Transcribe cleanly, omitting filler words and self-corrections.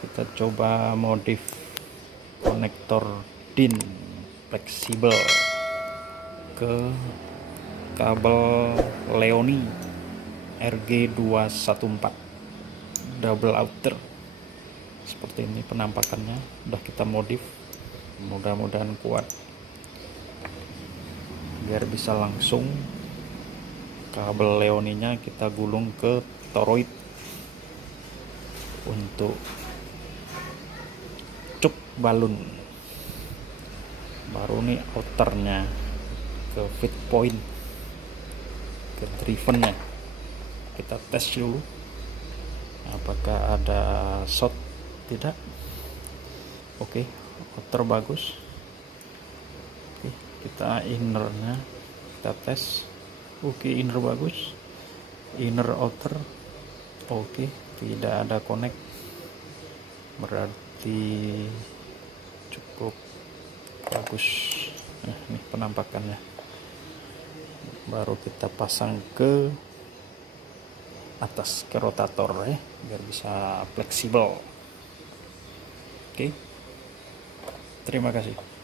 Kita coba modif konektor DIN fleksibel ke kabel Leoni RG214 double outer. Seperti ini penampakannya. Udah kita modif, mudah-mudahan kuat biar bisa langsung kabel Leoninya kita gulung ke toroid untuk cuk balun. Baru nih outernya ke fit point, ke drivennya kita tes dulu apakah ada short tidak. Oke, outer bagus. Oke, kita innernya kita tes. Oke, inner bagus, inner outer oke, tidak ada connect, berarti cukup bagus. Nah, ini penampakannya. Baru kita pasang ke atas, ke rotator ya, biar bisa fleksibel. Oke, terima kasih.